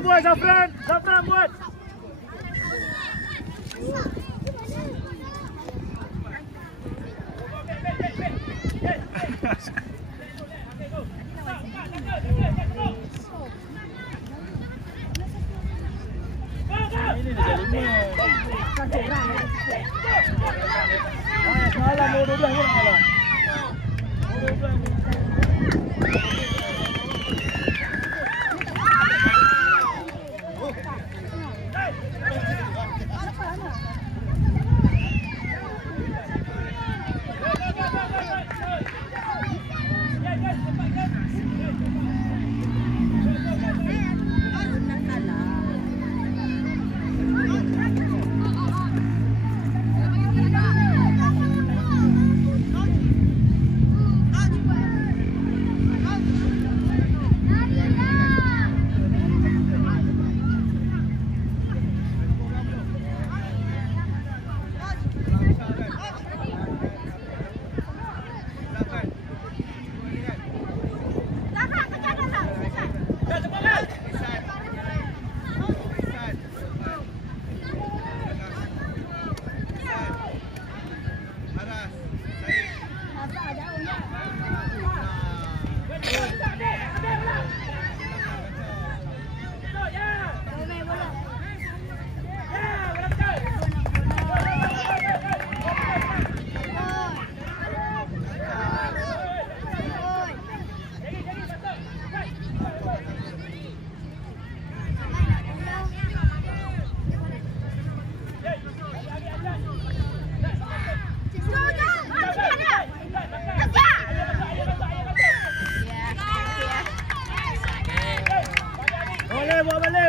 buat Zafran. Zafran buat. Ini dia jadi malam mau 12 kan malam.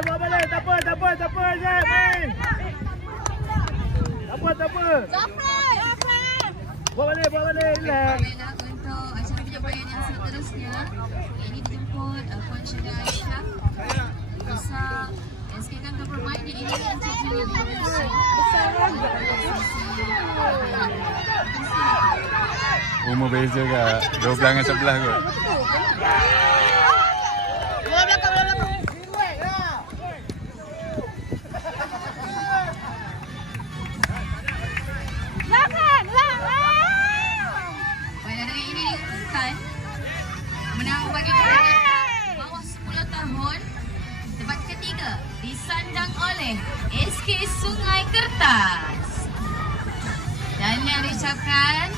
Bawa balik. Tak apa, Zat. Main. Tak apa. Bawa balik. Relax. Untuk acara penyampaian yang seterusnya, ini dijemput Puan Syeda Aisyah besar SK Kantor Permain di ini Encik Jimmy umur beza ke? 12 dengan 11 kot. Menang bagi kategori bawah 10 tahun. Tempat ketiga disandang oleh SK Sungai Kertas. Dan yang diucapkan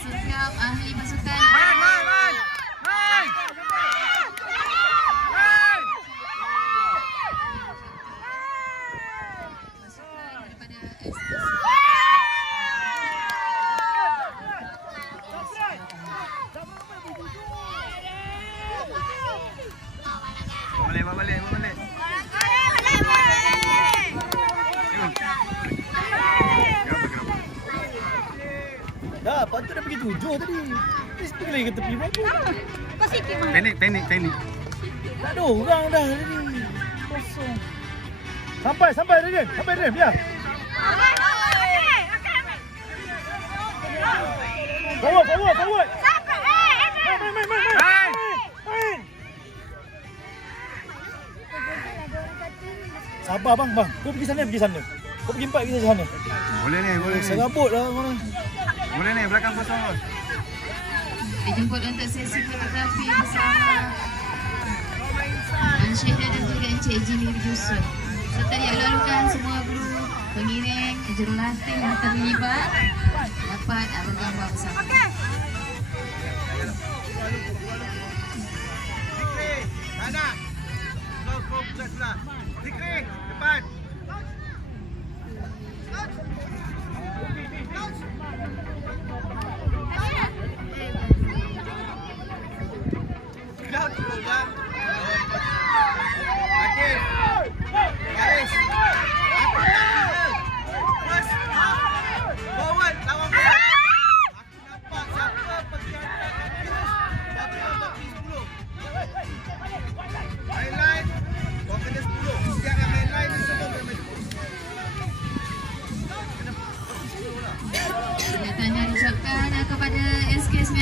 setiap ahli pasukan Balik. Dah, patut dah pergi 7 tadi. Mesti pergi lagi ke tepi berapa? kau sikit mah. Panik. Tak ada orang dah tadi. Kosong. Sampai Radian. Biar. Forward. Main. Sabar bang. Kau pergi sana. Kau pergi 4 kita sana. Boleh ni. Serabut lah korang. Boleh ni, belakang kosong bos. Dijemput untuk sesi fotografi bersama Puan Syeda dan juga Encik Jimmy Yusuf. Serta dilalukan semua guru, pengiring, jurulatih yang terlibat dapat bergambar bersama. Sana. Kau buka sebelah. Zikri, depan.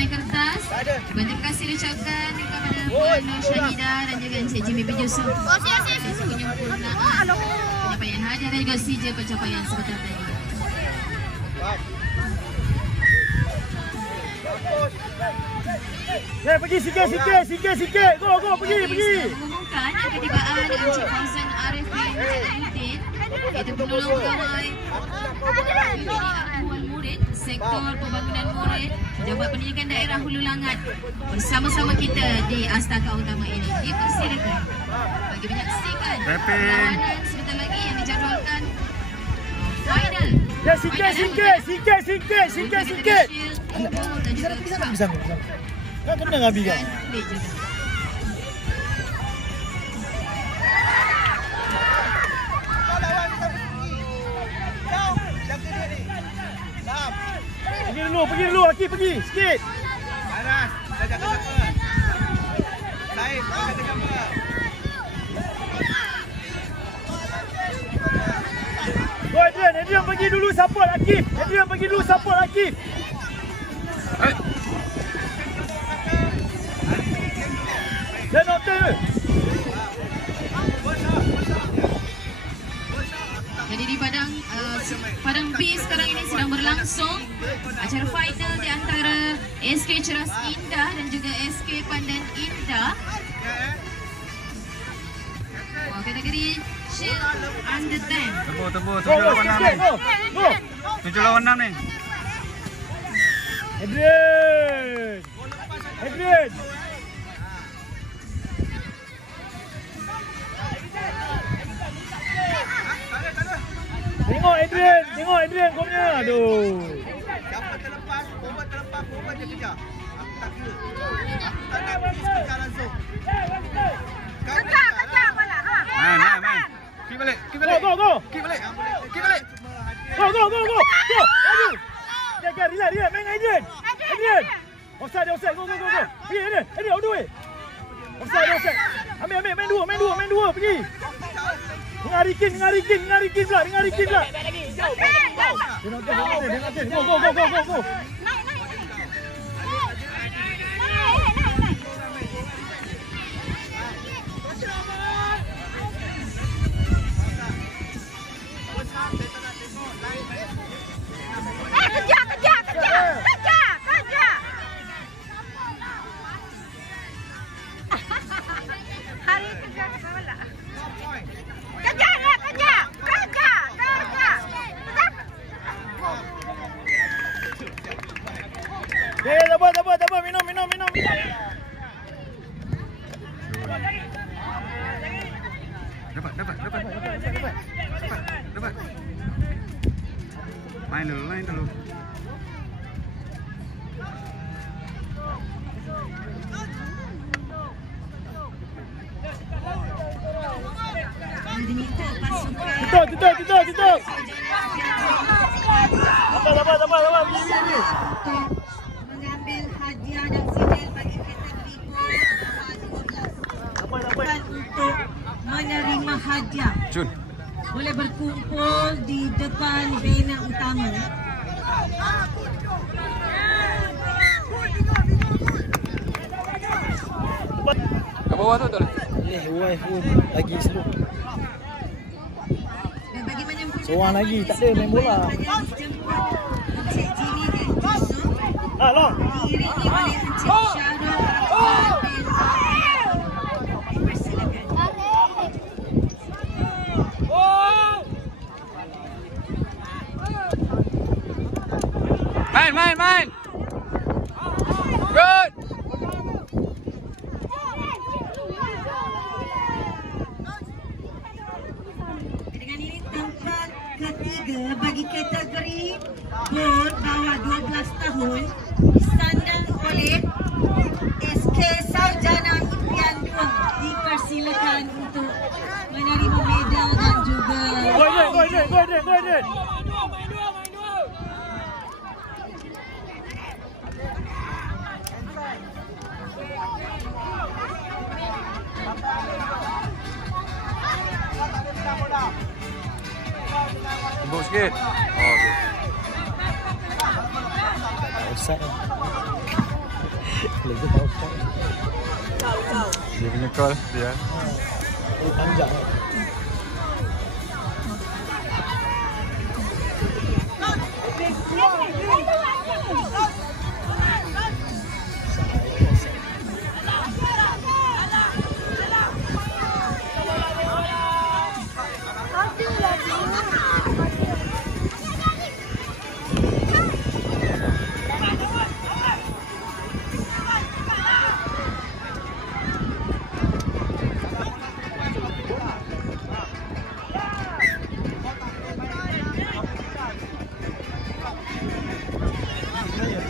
kertas. Terima kasih diucapkan kepada Puan Nur Syahidah dan juga Encik Jimmy bin Yusuf. Penyempurnaan pencapaian hadiah dan juga sijil pencapaian sebentar tadi. Pergi sikit. Go, pergi. Mengumumkan ketibaan Encik Fauzan Arifin Jalaluddin, iaitu penolong pegawai Unit Ahwal Murid, Sektor Pembangunan Murid, Pejabat Pendidikan Daerah Hulu Langat bersama-sama kita di Astaka Utama ini. Dipersilakan bagi menyaksikan perlawanan sebentar lagi yang dijadualkan final. Ya, sikit. Dan juga Bisa. Kau kena ngabi kan? Pergi dulu, Aki, pergi, sikit. Anas, dah jaga siapa? Saif, dah jaga siapa? Go, Adrian pergi dulu support Akif. Dan nokta. Jadi di padang B sekarang ini sedang berlangsung acara final di antara SK Ceras Indah dan juga SK Pandan Indah. Kategori Shield Under 10. Tebur 7 lawan 6 ni. 7 lawan 6 ni. Adrian. Tengok Adrian kau punya. Aduh. Siapa terlepas, bomba je kejar. Aku tak kira. Aku tak nak pergi kejar langsung. Kejar bola. Main. Kik balik. Go. Kik balik. Go. Aduh. Jaga, relax. Main Adrian. Offside. Go. Pergi Adrian, all the way. Offside. Ambil. Main dua. Pergi. Dengar Rikin pula. Go. Sabar, minum. Dapat. Main dulu. Tutup. Sabar. Begini. Mengambil hadiah dan sijil bagi kategori pon untuk menerima hadiah. Jun. Boleh berkumpul di depan banner utama. Kat bawah tu tak boleh. Lagi seru. Dan bagi menyempurnakan Seorang lagi, tak ada main bola. Encik Jimmy bin Yusuf Long. diiringi oleh Encik Syarul Rahman bin Dipersilakan. Main. Good. Dengan ini tempat ketiga bagi kategori bor bawah 12 tahun disandang oleh SK Sarjana Impian 2. Dipersilakan untuk menerima medal dan juga Go Adrian. Tembuk sikit. Oh, okey. Offside. play ke tahu. Dia punya call dia. Dia panjang.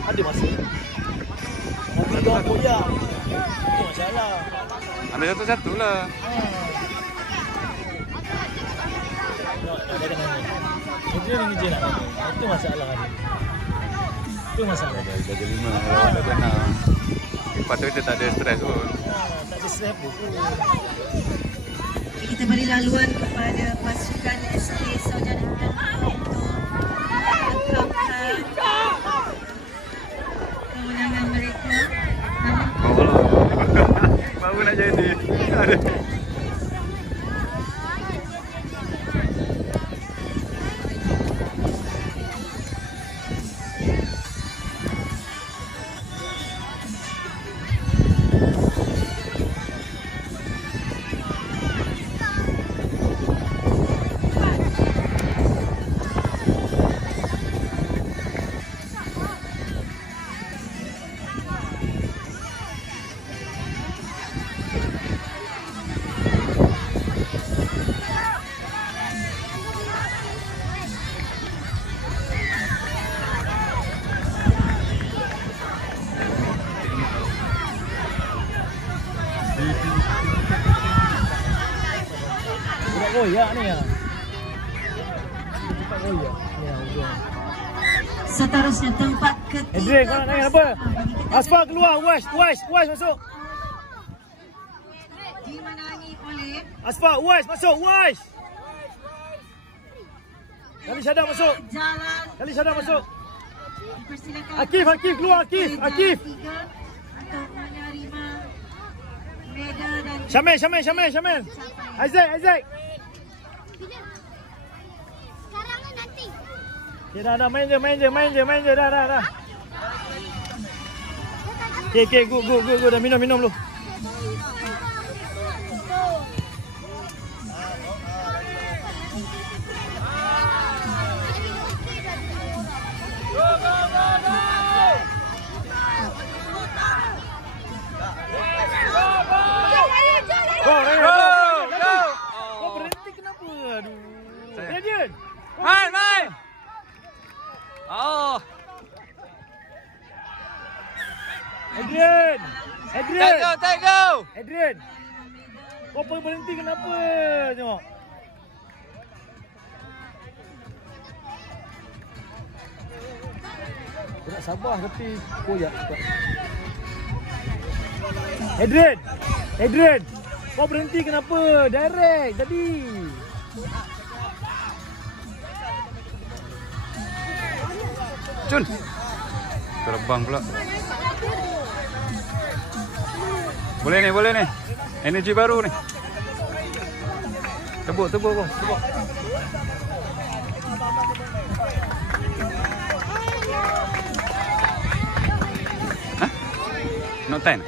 Ada masa. Mobil kau koyak. Itu masalah. Ambil satu-satu lah. Ada kena. Itu yang izin nak. Itu masalah ni. Itu masalah. Dah jadi 5, kalau dah 6. Lepas tu kita tak ada stres pun. Tak ada stres pun. Kita beri laluan kepada pasukan SK Sarjana untuk mengungkapkan kemenangan mereka. Baru nak jadi. Ada. Budak koyak ni ah. Budak koyak. Ya, hujung. Seterusnya tempat ketiga. Adrian, kau nak tanya apa? Asfar keluar, Wais masuk. Dimenangi oleh Asfar, Wais masuk, Wais. Kali Syahdan masuk. Jalan. Kali Syahdan masuk. Dipersilakan Akif keluar, Akif. untuk menerima medal dan Syamil. Isaac. Sekarang ke nanti? Okay, dah, main je, dah. Okay, go, dah minum dulu. Go. Kau berhenti kenapa? Aduh. Adrian. Main. Oh. Adrian. Take go. Adrian. Kau berhenti kenapa? Tengok. Aku nak sabar tapi koyak juga. Adrian. Kau berhenti kenapa? Direct tadi. Cun. Terbang pula. Boleh ni. Energi baru ni. Tebuk. Hah? Not 10.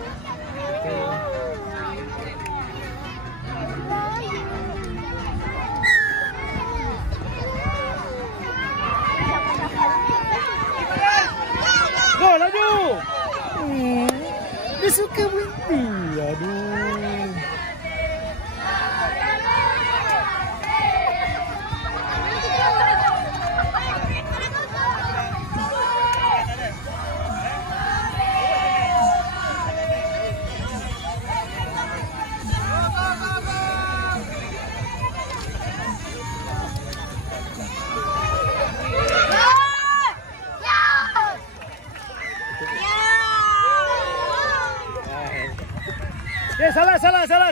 Go, laju. Dia suka berhenti. Aduh. Okay, salah. Go, salah.